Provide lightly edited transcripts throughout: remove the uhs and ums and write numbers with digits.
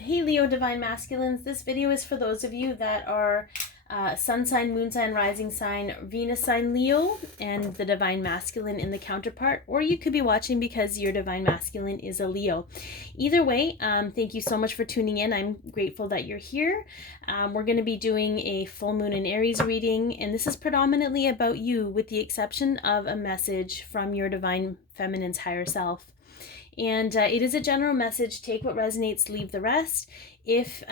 Hey Leo Divine Masculines, this video is for those of you that are sun sign, moon sign, rising sign, Venus sign Leo, and the Divine Masculine in the counterpart, or you could be watching because your Divine Masculine is a Leo. Either way, thank you so much for tuning in. I'm grateful that you're here. We're going to be doing a full moon in Aries reading, and this is predominantly about you with the exception of a message from your Divine Feminine's higher self. And it is a general message. Take what resonates, leave the rest. If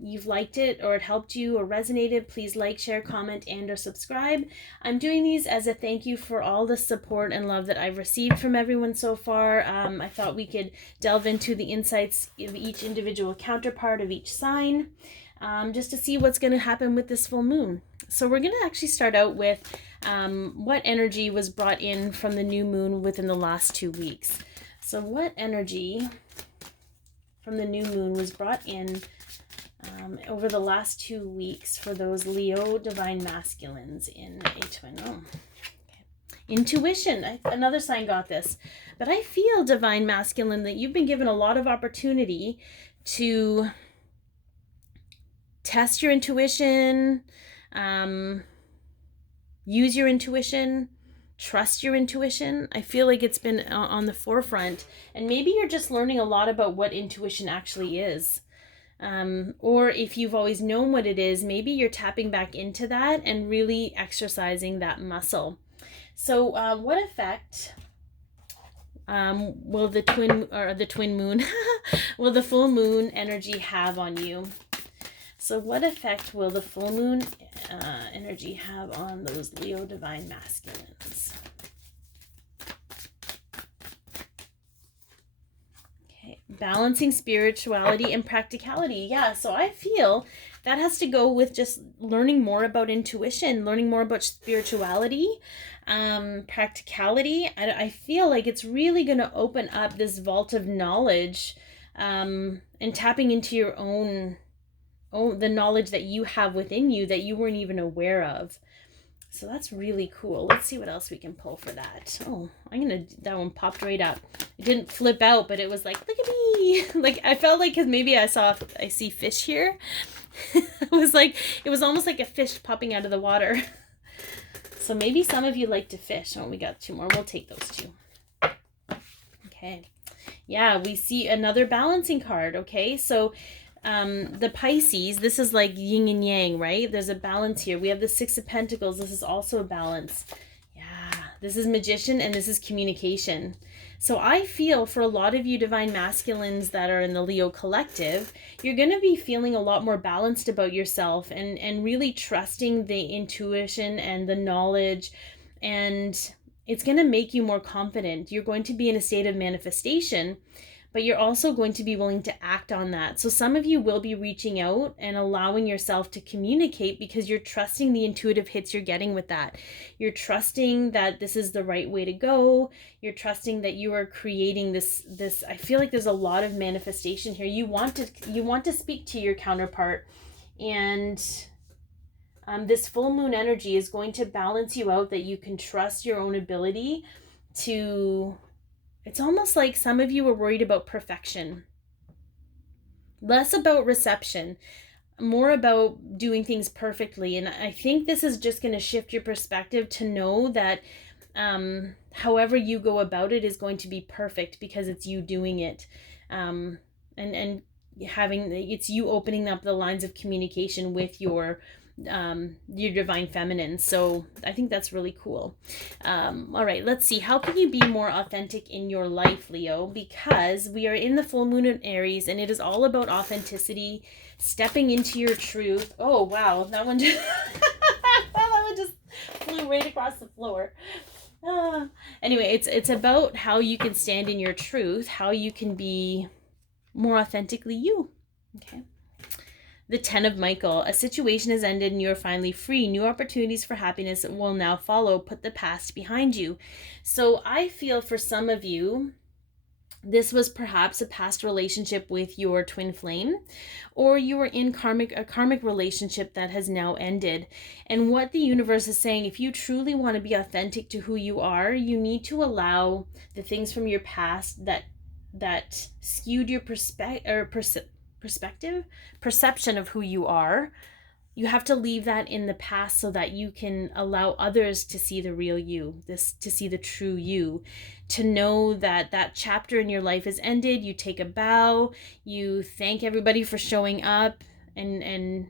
you've liked it or it helped you or resonated, please like, share, comment, and or subscribe. I'm doing these as a thank you for all the support and love that I've received from everyone so far. I thought we could delve into the insights of each individual counterpart of each sign, just to see what's going to happen with this full moon. So we're going to actually start out with what energy was brought in from the new moon within the last 2 weeks. So what energy from the new moon was brought in over the last 2 weeks for those Leo Divine Masculines in a twin? Oh, okay. Intuition. Another sign got this. But I feel, Divine Masculine, that you've been given a lot of opportunity to test your intuition, use your intuition, trust your intuition. I feel like it's been on the forefront, and maybe you're just learning a lot about what intuition actually is. Or if you've always known what it is, maybe you're tapping back into that and really exercising that muscle. So what effect will the twin moon will the full moon energy have on you? So what effect will the full moon energy have on those Leo Divine Masculines? Okay, balancing spirituality and practicality. Yeah, so I feel that has to go with just learning more about intuition, learning more about spirituality, practicality. I feel like it's really going to open up this vault of knowledge, and tapping into your the knowledge that you have within you that you weren't even aware of. So that's really cool. Let's see what else we can pull for that. Oh, that one popped right up. It didn't flip out, but it was like, look at me. Like, I felt like, because maybe I see fish here. It was almost like a fish popping out of the water. So maybe some of you like to fish. Oh, we got 2 more. We'll take those 2. Okay. Yeah, we see another balancing card. Okay, so the Pisces, this is like yin and yang, right? There's a balance here. We have the 6 of Pentacles. This is also a balance. Yeah, this is Magician and this is communication. So I feel for a lot of you Divine Masculines that are in the Leo collective, you're going to be feeling a lot more balanced about yourself and really trusting the intuition and the knowledge, and it's going to make you more confident. You're going to be in a state of manifestation, but you're also going to be willing to act on that. So some of you will be reaching out and allowing yourself to communicate because you're trusting the intuitive hits you're getting with that. You're trusting that this is the right way to go. You're trusting that you are creating this. I feel like there's a lot of manifestation here. You want to speak to your counterpart, and this full moon energy is going to balance you out, that you can trust your own ability to... It's almost like some of you are worried about perfection. Less about reception, more about doing things perfectly. And I think this is just going to shift your perspective to know that however you go about it is going to be perfect because it's you doing it. And it's you opening up the lines of communication with your Divine Feminine. So I think that's really cool. All right, let's see. How can you be more authentic in your life, Leo? Because we are in the full moon in Aries, and it is all about authenticity, stepping into your truth. Oh, wow. That one just, that one just flew right across the floor. Anyway, it's about how you can stand in your truth, how you can be more authentically you. Okay. The 10 of Michael. A situation has ended and you are finally free. New opportunities for happiness will now follow. Put the past behind you. So I feel for some of you, this was perhaps a past relationship with your twin flame, or you were in a karmic relationship that has now ended. And what the universe is saying, if you truly want to be authentic to who you are, you need to allow the things from your past that skewed your perception of who you are. You have to leave that in the past so that you can allow others to see the real you, to see the true you, to know that that chapter in your life is ended. You take a bow, you thank everybody for showing up and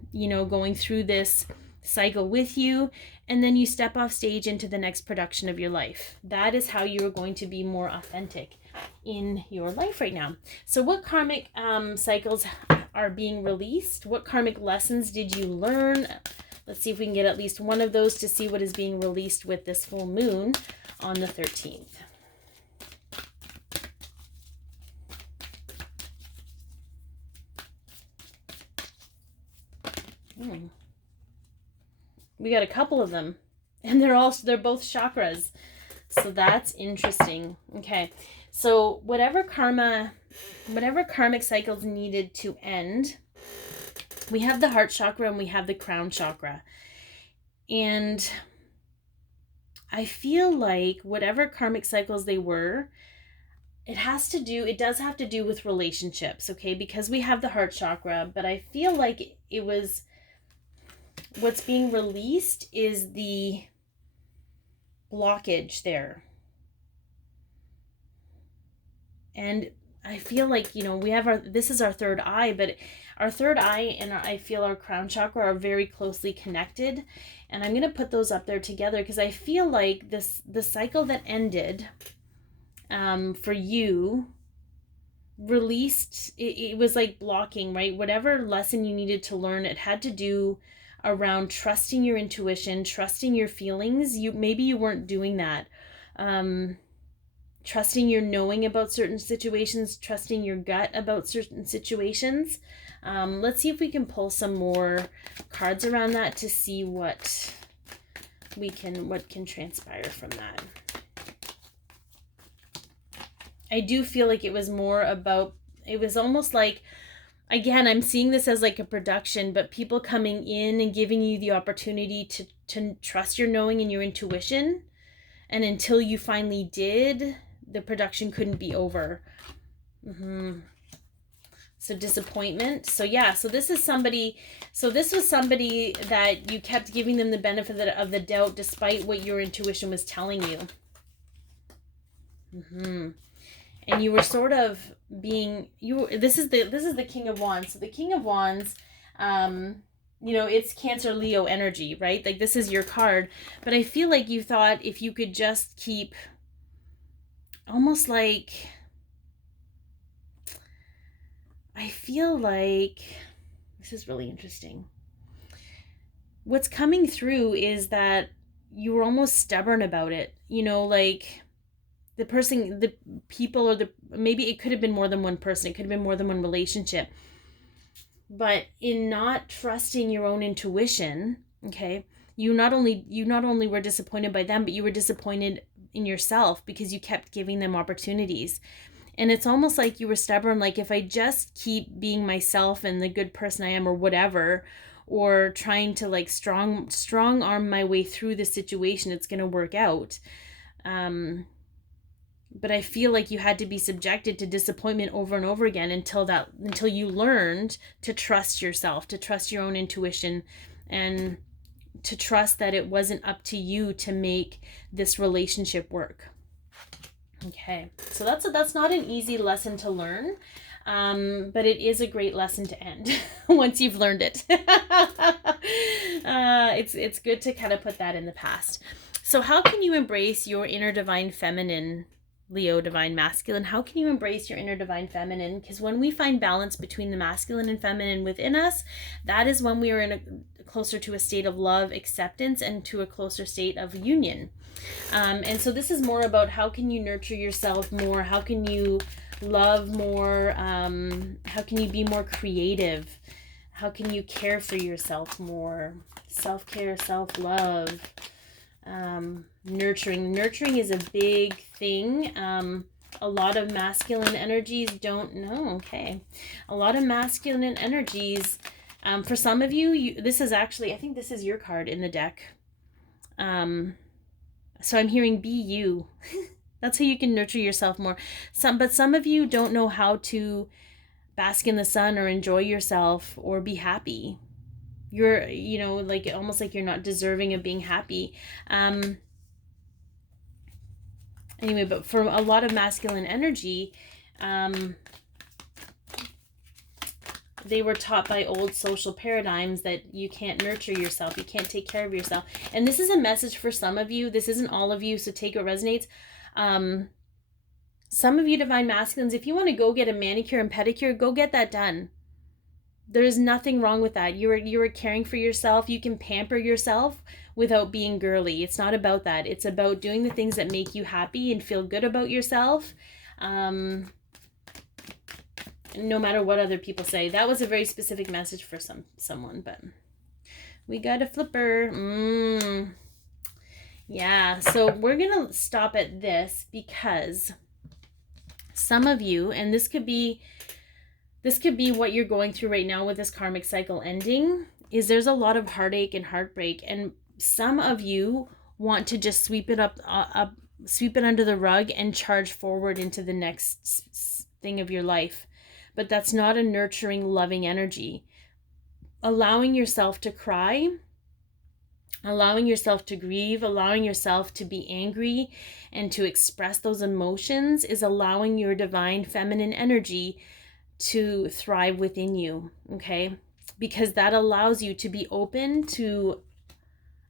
going through this cycle with you, and then you step off stage into the next production of your life. That is how you are going to be more authentic in your life right now. So what karmic cycles are being released? What karmic lessons did you learn? Let's see if we can get at least one of those to see what is being released with this full moon on the 13th. We got a couple of them, and they're both chakras. So that's interesting. Okay. So whatever karmic cycles needed to end, we have the heart chakra and we have the crown chakra. And I feel like whatever karmic cycles they were, it does have to do with relationships, okay? Because we have the heart chakra, but I feel like it was, what's being released is the blockage there. And I feel like, we have this is our third eye, but our third eye and I feel our crown chakra are very closely connected. And I'm going to put those up there together because I feel like the cycle that ended for you released, it was like blocking, right? Whatever lesson you needed to learn, it had to do around trusting your intuition, trusting your feelings. Maybe you weren't doing that. Trusting your knowing about certain situations, trusting your gut about certain situations. Let's see if we can pull some more cards around that to see what can transpire from that. I do feel like it was more about, it was almost like, again, I'm seeing this as like a production, but people coming in and giving you the opportunity to trust your knowing and your intuition. And until you finally did, the production couldn't be over. So disappointment. So yeah, so this was somebody that you kept giving them the benefit of the doubt despite what your intuition was telling you. And you were sort of being, this is the King of Wands. So the King of Wands, it's Cancer, Leo energy, right? Like this is your card. But I feel like you thought if you could just keep, almost like, I feel like, this is really interesting. What's coming through is that you were almost stubborn about it. Like the people, or maybe it could have been more than one person. It could have been more than one relationship. But in not trusting your own intuition, okay, you not only were disappointed by them, but you were disappointed in yourself because you kept giving them opportunities. And it's almost like you were stubborn, like if I just keep being myself and the good person I am or whatever, or trying to like strong arm my way through the situation, it's going to work out. But I feel like you had to be subjected to disappointment over and over again until you learned to trust yourself, to trust your own intuition, and to trust that it wasn't up to you to make this relationship work. Okay, so that's not an easy lesson to learn, but it is a great lesson to end once you've learned it. It's good to kind of put that in the past. So how can you embrace your inner divine feminine, Leo divine masculine? How can you embrace your inner divine feminine? Because when we find balance between the masculine and feminine within us, that is when we are closer to a state of love, acceptance, and to a closer state of union. And so this is more about how can you nurture yourself more? How can you love more? How can you be more creative? How can you care for yourself more? Self-care, self-love. Nurturing is a big thing. A lot of masculine energies don't know. Okay. A lot of masculine energies, for some of you, this is actually, I think this is your card in the deck. So I'm hearing be you. That's how you can nurture yourself more. But some of you don't know how to bask in the sun or enjoy yourself or be happy. You're, you know, like almost like you're not deserving of being happy. Anyway, but for a lot of masculine energy, they were taught by old social paradigms that you can't nurture yourself, you can't take care of yourself. And this is a message for some of you. This isn't all of you, so take what resonates. Some of you divine masculines, if you want to go get a manicure and pedicure, go get that done. There is nothing wrong with that. You are caring for yourself. You can pamper yourself without being girly. It's not about that. It's about doing the things that make you happy and feel good about yourself. No matter what other people say. That was a very specific message for someone, but we got a flipper. Yeah, so we're going to stop at this because some of you, and this could be what you're going through right now with this karmic cycle ending, is there's a lot of heartache and heartbreak, and some of you want to just sweep it sweep it under the rug and charge forward into the next thing of your life. But that's not a nurturing, loving energy. Allowing yourself to cry, allowing yourself to grieve, allowing yourself to be angry and to express those emotions is allowing your divine feminine energy to thrive within you, okay? Because that allows you to be open to,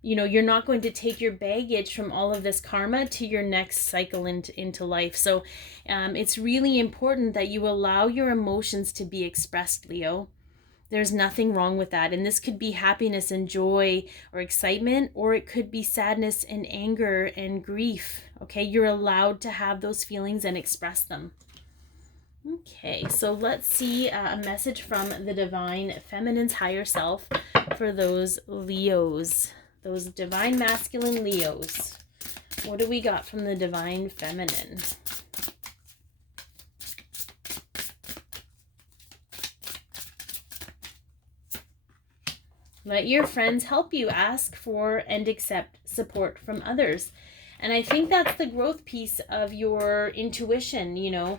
you know, you're not going to take your baggage from all of this karma to your next cycle into life. So it's really important that you allow your emotions to be expressed, Leo. There's nothing wrong with that. And this could be happiness and joy or excitement, or it could be sadness and anger and grief, okay? You're allowed to have those feelings and express them. Okay, so let's see a message from the divine feminine's higher self for those Leos, those divine masculine Leos. What do we got from the divine feminine? Let your friends help you. Ask for and accept support from others. And I think that's the growth piece of your intuition, you know.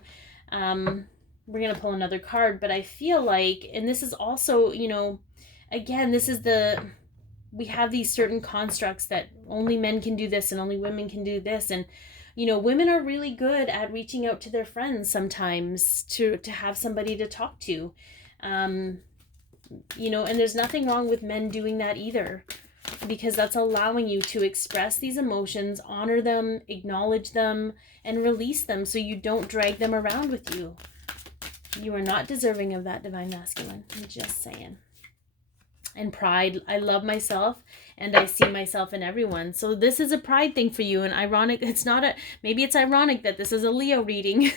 We're going to pull another card, but I feel like, and this is also, you know, again, this is we have these certain constructs that only men can do this and only women can do this. And, you know, women are really good at reaching out to their friends sometimes to have somebody to talk to. You know, and there's nothing wrong with men doing that either, because that's allowing you to express these emotions, honor them, acknowledge them, and release them so you don't drag them around with you. You are not deserving of that, divine masculine. I'm just saying. And pride. I love myself and I see myself in everyone. So this is a pride thing for you. And ironic, maybe it's ironic that this is a Leo reading.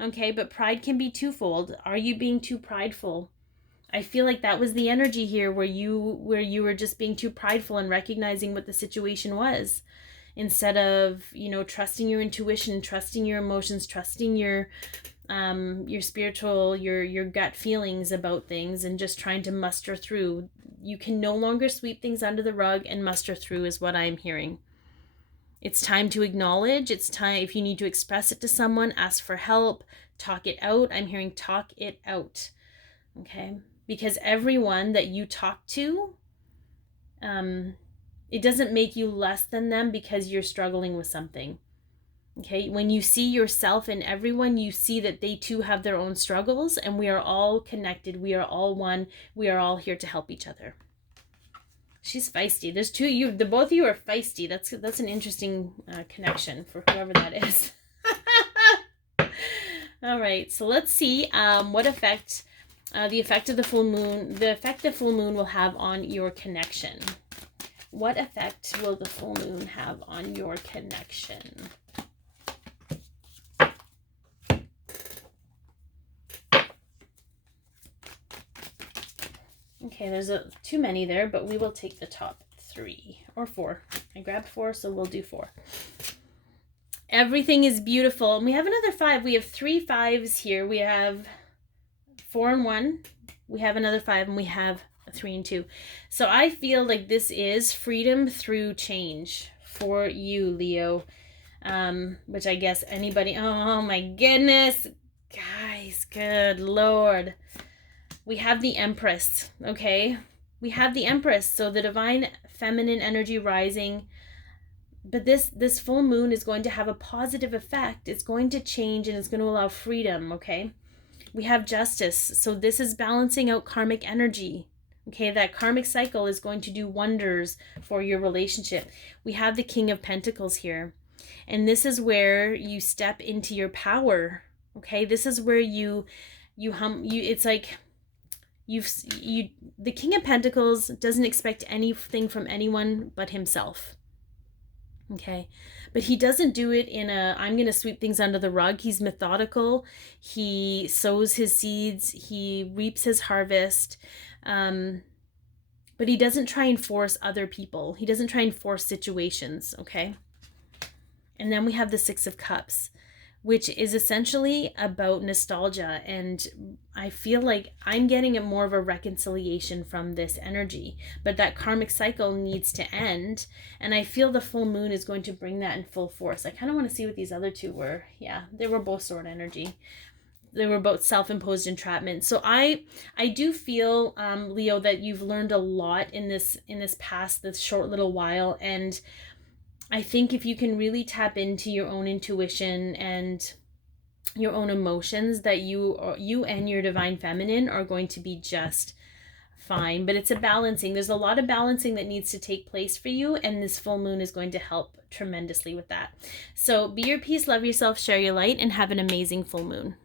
Okay, but pride can be twofold. Are you being too prideful? I feel like that was the energy here where you were just being too prideful and recognizing what the situation was, instead of, you know, trusting your intuition, trusting your emotions, trusting your spiritual, your gut feelings about things, and just trying to muster through. You can no longer sweep things under the rug and muster through is what I'm hearing. It's time to acknowledge. It's time, if you need to express it to someone, ask for help, talk it out. I'm hearing talk it out. Okay? Because everyone that you talk to, it doesn't make you less than them because you're struggling with something. Okay, when you see yourself in everyone, you see that they too have their own struggles, and we are all connected. We are all one. We are all here to help each other. She's feisty. There's two of you. The both of you are feisty. That's an interesting connection for whoever that is. All right, so let's see what effect. The effect of the full moon will have on your connection. What effect will the full moon have on your connection? Okay, there's too many there, but we will take the top 3 or 4. I grabbed 4, so we'll do 4. Everything is beautiful. And we have another 5. We have 3 5s here. We have 4 and 1, we have another 5, and we have a 3 and 2. So I feel like this is freedom through change for you, Leo. Which I guess anybody, oh my goodness, Guys, good Lord. We have the Empress, okay? We have the Empress, so the divine feminine energy rising. But this full moon is going to have a positive effect. It's going to change and it's going to allow freedom, okay? We have Justice, so this is balancing out karmic energy. Okay, that karmic cycle is going to do wonders for your relationship. We have the King of Pentacles here. And this is where you step into your power. Okay, this is where it's like the King of Pentacles doesn't expect anything from anyone but himself. Okay, but he doesn't do it in a I'm going to sweep things under the rug. He's methodical. He sows his seeds. He reaps his harvest. But he doesn't try and force other people. He doesn't try and force situations. Okay. And then we have the Six of Cups, which is essentially about nostalgia. And I feel like I'm getting more of a reconciliation from this energy. But that karmic cycle needs to end. And I feel the full moon is going to bring that in full force. I kind of want to see what these other two were. Yeah, they were both sword energy. They were both self-imposed entrapment. So I do feel, Leo, that you've learned a lot in this short little while. And I think if you can really tap into your own intuition and your own emotions, that you and your divine feminine are going to be just fine. But it's a balancing. There's a lot of balancing that needs to take place for you, and this full moon is going to help tremendously with that. So be your peace, love yourself, share your light, and have an amazing full moon.